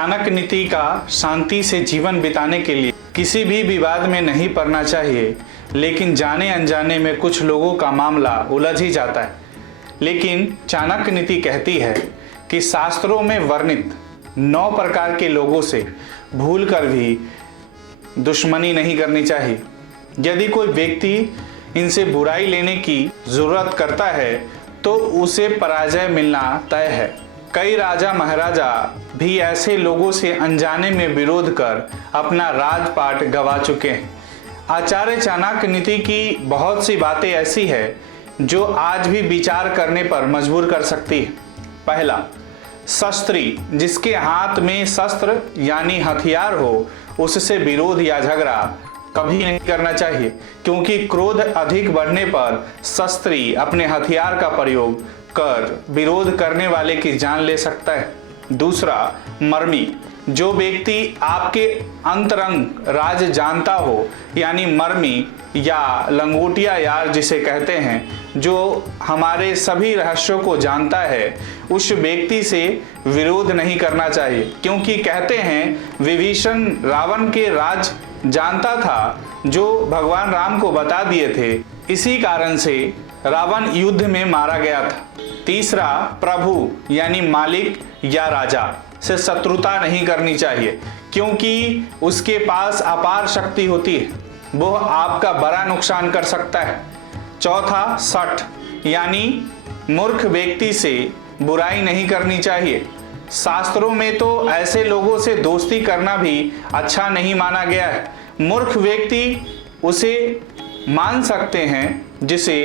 चाणक्य नीति का शांति से जीवन बिताने के लिए किसी भी विवाद में नहीं पड़ना चाहिए, लेकिन जाने अनजाने में कुछ लोगों का मामला उलझ ही जाता है। लेकिन चाणक्य नीति कहती है कि शास्त्रों में वर्णित 9 प्रकार के लोगों से भूलकर भी दुश्मनी नहीं करनी चाहिए। यदि कोई व्यक्ति इनसे बुराई लेने की जरूरत करता है तो उसे पराजय मिलना तय है। कई राजा महाराजा भी ऐसे लोगों से अनजाने में विरोध कर अपना राजपाट गंवा चुके हैं। आचार्य चाणक्य नीति की बहुत सी बातें ऐसी है जो आज भी विचार करने पर मजबूर कर सकती है। पहला, शस्त्री, जिसके हाथ में शस्त्र यानी हथियार हो उससे विरोध या झगड़ा कभी नहीं करना चाहिए, क्योंकि क्रोध अधिक बढ़ने पर शस्त्री अपने हथियार का प्रयोग कर विरोध करने वाले की जान ले सकता है। दूसरा, मर्मी, जो व्यक्ति आपके अंतरंग राज जानता हो, यानी मर्मी या लंगोटिया यार जिसे कहते हैं, जो हमारे सभी रहस्यों को जानता है, उस व्यक्ति से विरोध नहीं करना चाहिए, क्योंकि कहते हैं विभीषण रावण के राज जानता था जो भगवान राम को बता दिए थे। इसी कारण से रावण युद्ध में मारा गया था। तीसरा, प्रभु यानी मालिक या राजा से शत्रुता नहीं करनी चाहिए, क्योंकि उसके पास अपार शक्ति होती है, वो आपका बड़ा नुकसान कर सकता है। चौथा, सठ, यानी मूर्ख व्यक्ति से बुराई नहीं करनी चाहिए। शास्त्रों में तो ऐसे लोगों से दोस्ती करना भी अच्छा नहीं माना गया है। मूर्ख व्यक्ति उसे मान सकते हैं जिसे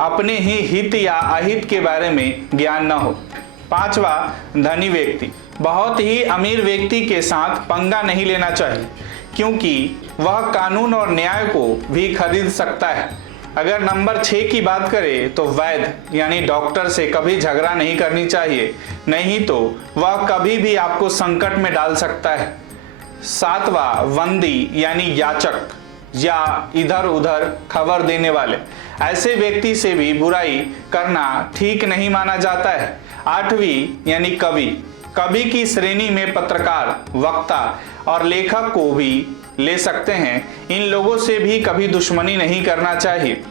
अपने ही हित या अहित के बारे में ज्ञान न हो। पांचवा, धनी व्यक्ति, बहुत ही अमीर व्यक्ति के साथ पंगा नहीं लेना चाहिए, क्योंकि वह कानून और न्याय को भी खरीद सकता है। अगर नंबर 6 की बात करें तो वैद्य यानी डॉक्टर से कभी झगड़ा नहीं करनी चाहिए, नहीं तो वह कभी भी आपको संकट में डाल सकता है। सातवां, वंदी यानी याचक या इधर उधर खबर देने वाले, ऐसे व्यक्ति से भी बुराई करना ठीक नहीं माना जाता है। आठवीं, यानी कवि, कवि की श्रेणी में पत्रकार, वक्ता और लेखक को भी ले सकते हैं। इन लोगों से भी कभी दुश्मनी नहीं करना चाहिए।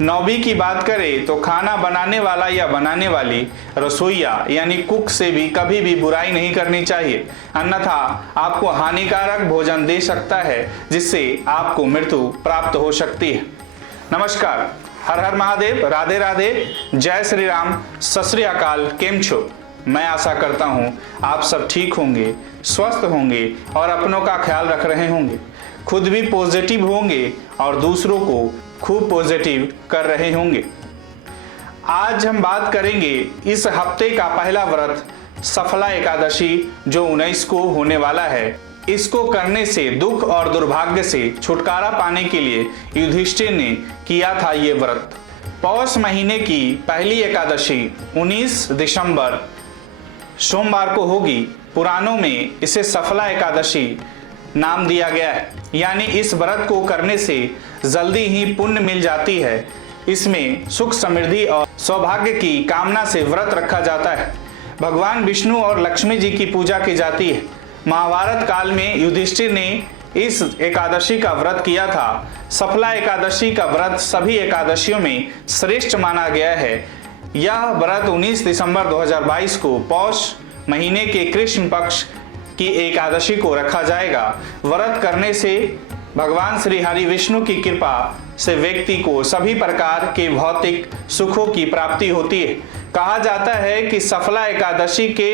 9वीं की बात करें तो खाना बनाने वाला या बनाने वाली, रसोइया यानी कुक से भी कभी भी बुराई नहीं करनी चाहिए, अन्यथा आपको हानिकारक भोजन दे सकता है जिससे आपको मृत्यु प्राप्त हो सकती है। नमस्कार, हर हर महादेव, राधे राधे, जय श्री राम, सत श्री अकाल। केम छो? मैं आशा करता हूँ आप सब ठीक होंगे, स्वस्थ होंगे और अपनों का ख्याल रख रहे होंगे, खुद भी पॉजिटिव होंगे और दूसरों को खूब पॉजिटिव कर रहे होंगे। आज हम बात करेंगे इस हफ्ते का पहला व्रत सफला एकादशी, जो 19 को होने वाला है। इसको करने से दुख और दुर्भाग्य से छुटकारा पाने के लिए युधिष्ठिर ने किया था ये व्रत। पौष महीने की पहली एकादशी 19 दिसंबर सोमवार को होगी। पुराणों में इसे सफला एकादशी नाम दिया गया है, यानी इस व्रत को करने से जल्दी ही पुण्य मिल जाती है। इसमें सुख समृद्धि और सौभाग्य की कामना से व्रत रखा जाता है। भगवान विष्णु और लक्ष्मी जी की पूजा की जाती है। महाभारत काल में युधिष्ठिर ने इस एकादशी का व्रत किया था। सफला एकादशी का व्रत सभी एकादशियों में श्रेष्ठ माना गया है। यह व्रत 19 दिसंबर 2022 को पौष महीने के कृष्ण पक्ष की एकादशी को रखा जाएगा। व्रत करने से भगवान श्री हरि विष्णु की कृपा से व्यक्ति को सभी प्रकार के भौतिक सुखों की प्राप्ति होती है। कहा जाता है कि सफला एकादशी के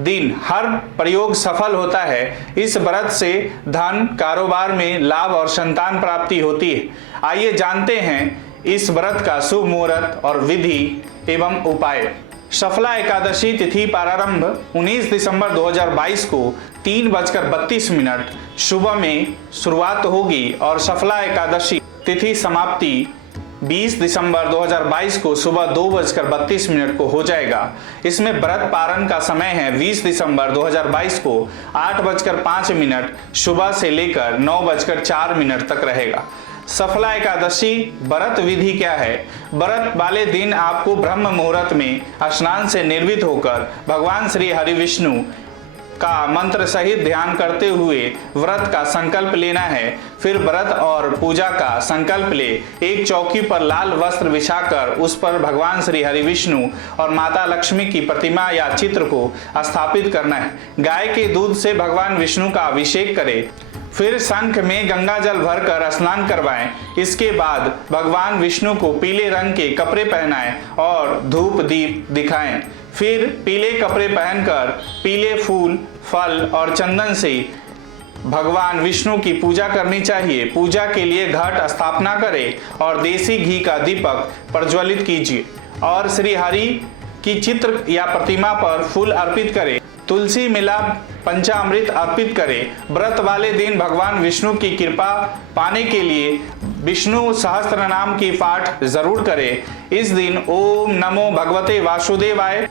दिन हर प्रयोग सफल होता है। इस व्रत से धन, कारोबार में लाभ और संतान प्राप्ति होती है। आइए जानते हैं इस व्रत का शुभ मुहूर्त और विधि एवं उपाय। सफला एकादशी तिथि प्रारंभ 19 दिसंबर 2022 को 3:32 सुबह में शुरुआत होगी और सफला एकादशी तिथि समाप्ति 20 दिसंबर 2022 को सुबह 2:32 को हो जाएगा। इसमें व्रत पारण का समय है 20 दिसंबर 2022 को 8:05 सुबह से लेकर 9:04 तक रहेगा। सफला एकादशी व्रत विधि क्या है? व्रत वाले दिन आपको ब्रह्म मुहूर्त में स्नान से निर्वित होकर भगवान श्री हरि विष्णु का मंत्र सहित ध्यान करते हुए व्रत का संकल्प लेना है। फिर व्रत और पूजा का संकल्प ले एक चौकी पर लाल वस्त्र बिछाकर उस पर भगवान श्री हरि विष्णु और माता लक्ष्मी की प्रतिमा या चित्र को स्थापित करना है। गाय के दूध से भगवान विष्णु का अभिषेक करें। फिर शंख में गंगा जल भरकर स्नान करवाएं। इसके बाद भगवान विष्णु को पीले रंग के कपड़े पहनाएं और धूप दीप दिखाएं। फिर पीले कपड़े पहनकर पीले फूल, फल और चंदन से भगवान विष्णु की पूजा करनी चाहिए। पूजा के लिए घट स्थापना करें और देसी घी का दीपक प्रज्वलित कीजिए और श्री हरि की चित्र या प्रतिमा पर फूल अर्पित करें। तुलसी मिला पंचामृत अर्पित करें। व्रत वाले दिन भगवान विष्णु की कृपा पाने के लिए विष्णु सहस्त्र नाम की पाठ जरूर करें। इस दिन ओम नमो भगवते वासुदेवाय,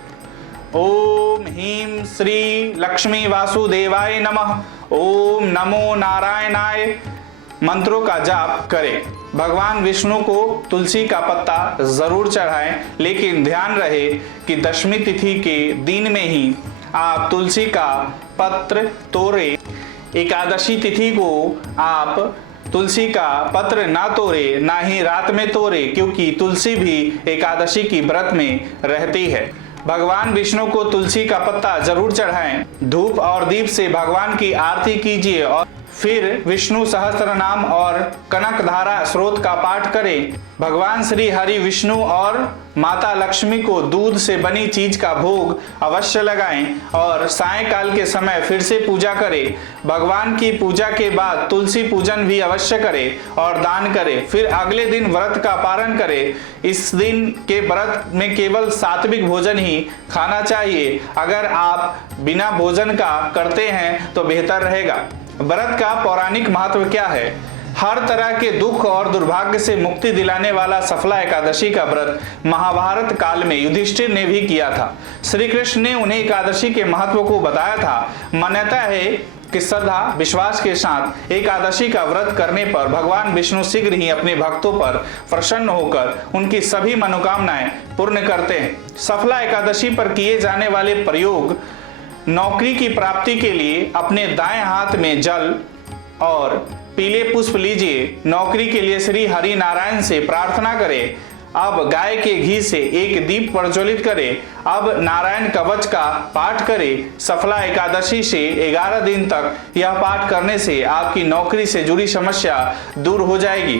ओम ह्रीं श्री लक्ष्मी वासुदेवाय नमः, ओम नमो नारायणाय मंत्रों का जाप करें। भगवान विष्णु को तुलसी का पत्ता जरूर चढ़ाएं, लेकिन ध्यान रहे कि दशमी तिथि के दिन में ही आप तुलसी का पत्र तोड़े। एकादशी तिथि को आप तुलसी का पत्र ना तोड़े, ना ही रात में तोड़े, क्योंकि तुलसी भी एकादशी की व्रत में रहती है। भगवान विष्णु को तुलसी का पत्ता जरूर चढ़ाएं। धूप और दीप से भगवान की आरती कीजिए और फिर विष्णु सहस्त्र नाम और कनक धारा स्रोत का पाठ करें। भगवान श्री हरि विष्णु और माता लक्ष्मी को दूध से बनी चीज का भोग अवश्य लगाएं और सायंकाल के समय फिर से पूजा करें। भगवान की पूजा के बाद तुलसी पूजन भी अवश्य करें और दान करें। फिर अगले दिन व्रत का पारण करें। इस दिन के व्रत में केवल सात्विक भोजन ही खाना चाहिए। अगर आप बिना भोजन का करते हैं तो बेहतर रहेगा। व्रत का पौराणिक महत्व क्या है? हर तरह के दुख और दुर्भाग्य से मुक्ति दिलाने वाला सफला एकादशी का व्रत महाभारत काल में युधिष्ठिर ने भी किया था। श्री कृष्ण ने उन्हें एकादशी के महत्व को बताया था। मान्यता है कि श्रद्धा विश्वास के साथ एकादशी का व्रत करने पर भगवान विष्णु शीघ्र ही अपने भक्तों पर प्रसन्न होकर उनकी सभी मनोकामनाएं पूर्ण करते हैं। सफला एकादशी पर किए जाने वाले प्रयोग: नौकरी की प्राप्ति के लिए अपने दाएं हाथ में जल और पीले पुष्प लीजिए। नौकरी के लिए श्री हरि नारायण से प्रार्थना करें। अब गाय के घी से एक दीप प्रज्वलित करें। अब नारायण कवच का पाठ करें। सफला एकादशी से 11 दिन तक यह पाठ करने से आपकी नौकरी से जुड़ी समस्या दूर हो जाएगी।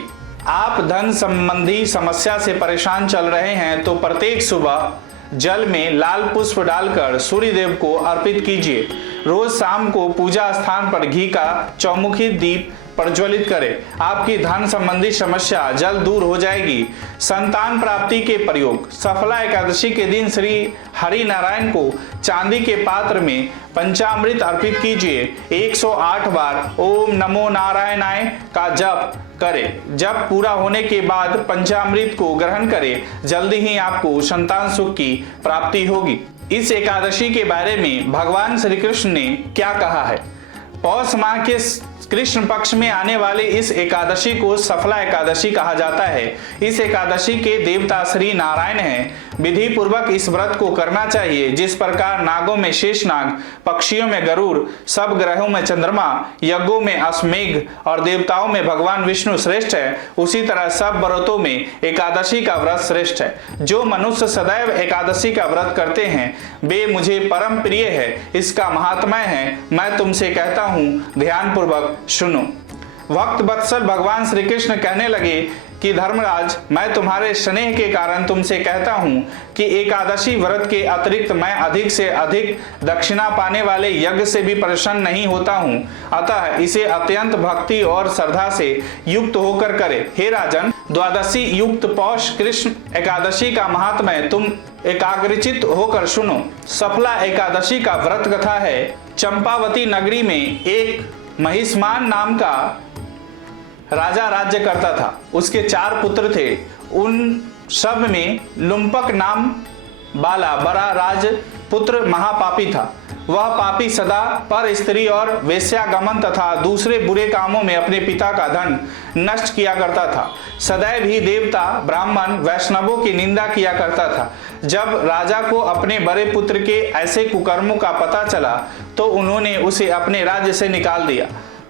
आप धन संबंधी समस्या से परेशान चल रहे हैं तो प्रत्येक सुबह जल में लाल पुष्प डालकर सूर्य देव को अर्पित कीजिए। रोज शाम को पूजा स्थान पर घी का चौमुखी दीप प्रज्वलित करें। आपकी धन संबंधी समस्या जल्द दूर हो जाएगी। संतान प्राप्ति के प्रयोग: सफला एकादशी के दिन श्री हरि नारायण को चांदी के पात्र में पंचामृत अर्पित कीजिए। 108 बार ओम नमो नारायणाय का जप करें। जब पूरा होने के बाद पंचामृत को ग्रहण करें। जल्दी ही आपको संतान सुख की प्राप्ति होगी। इस एकादशी के बारे में भगवान श्री कृष्ण ने क्या कहा है? पौष माह के कृष्ण पक्ष में आने वाले इस एकादशी को सफला एकादशी कहा जाता है। इस एकादशी के देवता श्री नारायण हैं। विधि पूर्वक इस व्रत को करना चाहिए। जिस प्रकार नागों में शेषनाग, पक्षियों में गरुड़, सब ग्रहों में चंद्रमा, यज्ञों में अश्वमेघ और देवताओं में भगवान विष्णु श्रेष्ठ है, उसी तरह सब व्रतों में एकादशी का व्रत श्रेष्ठ है। जो मनुष्य सदैव एकादशी का व्रत करते हैं वे मुझे परम प्रिय है। इसका महात्म्य है, मैं तुमसे कहता हूँ, ध्यान पूर्वक सुनो। भक्त वत्सल भगवान श्री कृष्ण कहने लगे कि धर्मराज, मैं तुम्हारे स्नेह के कारण तुमसे कहता हूं कि एकादशी व्रत के अतिरिक्त मैं अधिक से अधिक दक्षिणा पाने वाले यज्ञ से भी प्रसन्न नहीं होता हूं। अतः इसे अत्यंत भक्ति और श्रद्धा से युक्त होकर करे। हे राजन, द्वादशी युक्त पौष कृष्ण एकादशी का महात्म्य तुम एकाग्रचित होकर सुनो। सफला एकादशी का व्रत कथा है। चंपावती नगरी में एक महिष्मान नाम का राजा राज्य करता था। उसके 4 पुत्र थे। उन सब में लुम्पक नाम वाला बड़ा राजपुत्र महापापी था। वह पापी सदा पर स्त्री और वेश्यागमन तथा दूसरे बुरे कामों में अपने पिता का धन नष्ट किया करता था। सदैव ही देवता, ब्राह्मण, वैष्णवों की निंदा किया करता था। जब राजा को अपने बड़े पुत्र के ऐसे कुकर्मों का पता चला तो उन्होंने उसे अपने राज्य से निकाल दिया।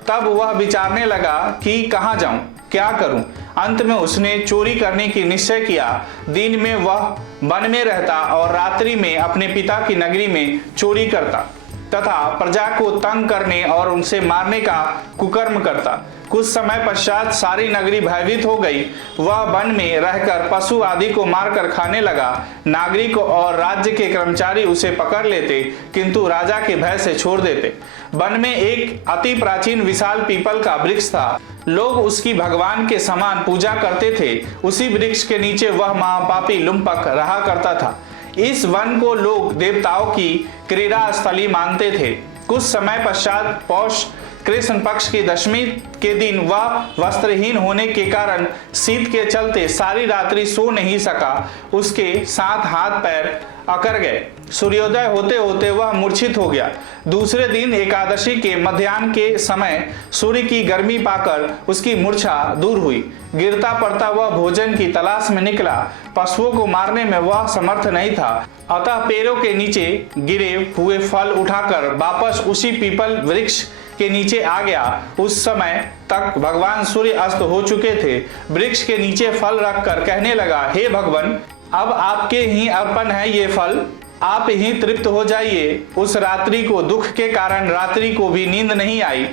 तब वह विचारने लगा कि कहाँ जाऊं, क्या करूं। अंत में उसने चोरी करने की निश्चय किया। दिन में वह वन में रहता और रात्रि में अपने पिता की नगरी में चोरी करता तथा प्रजा को तंग करने और उनसे मारने का कुकर्म करता। कुछ समय पश्चात सारी नगरी भयभीत हो गई। वह वन में रहकर पशु आदि को मारकर खाने लगा। नागरिक और राज्य के कर्मचारी उसे पकड़ लेते, किंतु राजा के भय से छोड़ देते। वन में एक अति प्राचीन विशाल पीपल का वृक्ष था। लोग उसकी भगवान के समान पूजा करते थे। उसी वृक्ष के नीचे वह महापापी लुम्पक रहा करता था। इस वन को लोग देवताओं की क्रीड़ा स्थली मानते थे। कुछ समय पश्चात पौष कृष्ण पक्ष की दशमी के दिन वह वस्त्रहीन होने के कारण शीत के चलते सारी रात्रि सो नहीं सका। उसके साथ हाथ पैर अकड़ गए। सूर्योदय होते होते वह मूर्छित हो गया। दूसरे दिन एकादशी के मध्याह्न के समय सूर्य की गर्मी पाकर उसकी मूर्छा दूर हुई। गिरता पड़ता वह भोजन की तलाश में निकला। पशुओं को मारने में वह समर्थ नहीं था, अतः पैरों के नीचे गिरे हुए फल उठाकर वापस उसी पीपल वृक्ष के नीचे आ गया। उस समय तक भगवान सूर्य अस्त हो चुके थे। वृक्ष के नीचे फल रखकर कहने लगा, हे भगवान, अब आपके ही अर्पण है ये फल, आप ही तृप्त हो जाइए। उस रात्रि को दुख के कारण रात्रि को भी नींद नहीं आई।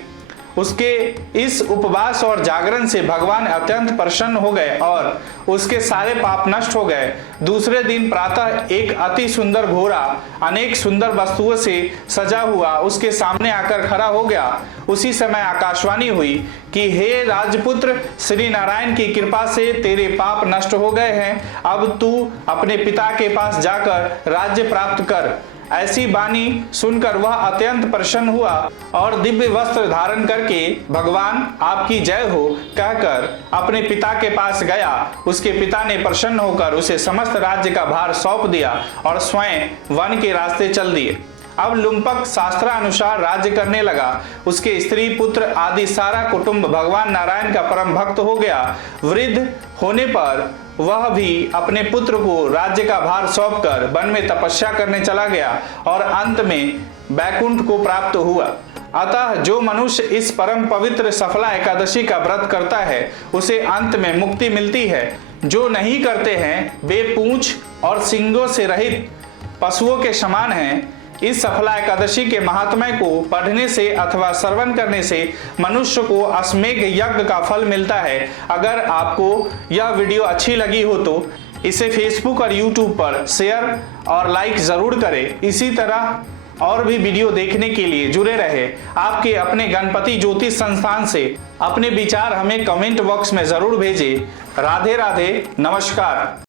उसके इस उपवास और जागरण से भगवान अत्यंत प्रसन्न हो गए और उसके सारे पाप नष्ट हो गए। दूसरे दिन प्रातः एक अति सुंदर घोड़ा अनेक सुंदर वस्तुओं से सजा हुआ उसके सामने आकर खड़ा हो गया। उसी समय आकाशवाणी हुई कि हे राजपुत्र, श्री नारायण की कृपा से तेरे पाप नष्ट हो गए हैं। अब तू अपने पिता के पास जाकर राज्य प्राप्त कर। ऐसी वाणी सुनकर वह अत्यंत प्रसन्न हुआ और दिव्य वस्त्र धारण करके भगवान आपकी जय हो कहकर अपने पिता के पास गया। उसके पिता ने प्रसन्न होकर उसे समस्त राज्य का भार सौंप दिया और स्वयं वन के रास्ते चल दिए। अब लुम्पक शास्त्रानुसार राज्य करने लगा। उसके स्त्री पुत्र आदि सारा कुटुंब भगवान नारायण का परम भक्त हो गया। वृद्ध होने पर वह भी अपने पुत्र को राज्य का भार सौंपकर वन में तपस्या करने चला गया और अंत में बैकुंठ को प्राप्त हुआ। अतः जो मनुष्य इस परम पवित्र सफला एकादशी का व्रत करता है उसे अंत में मुक्ति मिलती है। जो नहीं करते हैं वे पूंछ और सींगों से रहित पशुओं के समान हैं। इस सफला एकादशी के महात्म्य को पढ़ने से अथवा श्रवण करने से मनुष्य को अश्वमेध यज्ञ का फल मिलता है। अगर आपको यह वीडियो अच्छी लगी हो तो इसे फेसबुक और यूट्यूब पर शेयर और लाइक जरूर करें। इसी तरह और भी वीडियो देखने के लिए जुड़े रहे। आपके अपने गणपति ज्योतिष संस्थान से अपने विचार हमें कमेंट बॉक्स में जरूर भेजें। राधे राधे, नमस्कार।